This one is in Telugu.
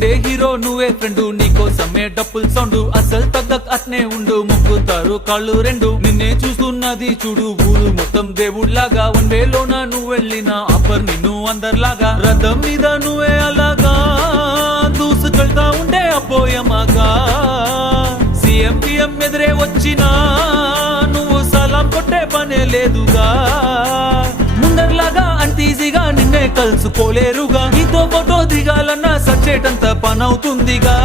వన్డే హీరో నువ్వే ఫ్రెండు, నీకోసమే డప్పుల్ సౌండ్ అసలు తగ్గక్ అట్నే ఉండు. ముక్కుతారు కాళ్ళు రెండు, నిన్నే చూస్తున్నది చూడు ఊరు మొత్తం దేవుళ్లాగా. వన్వేలోన నువ్వు వెళ్ళిన అప్పర్ నిన్ను అందరిలాగా, రథం మీద నువ్వే అలాగా దూసుకెళ్తా ఉండే అపోయమాగా. సీఎం పిఎం ఎదురే వచ్చినా నువ్వు సలాం కొట్టే పనే లేదుగా. ముందర్లాగా అంత ఈజీగా నిన్నే కలుసుకోలేరుగా, నీతో ఫోటో దిగాలన్నా సచ్చేటంత పనవుతుందిగా.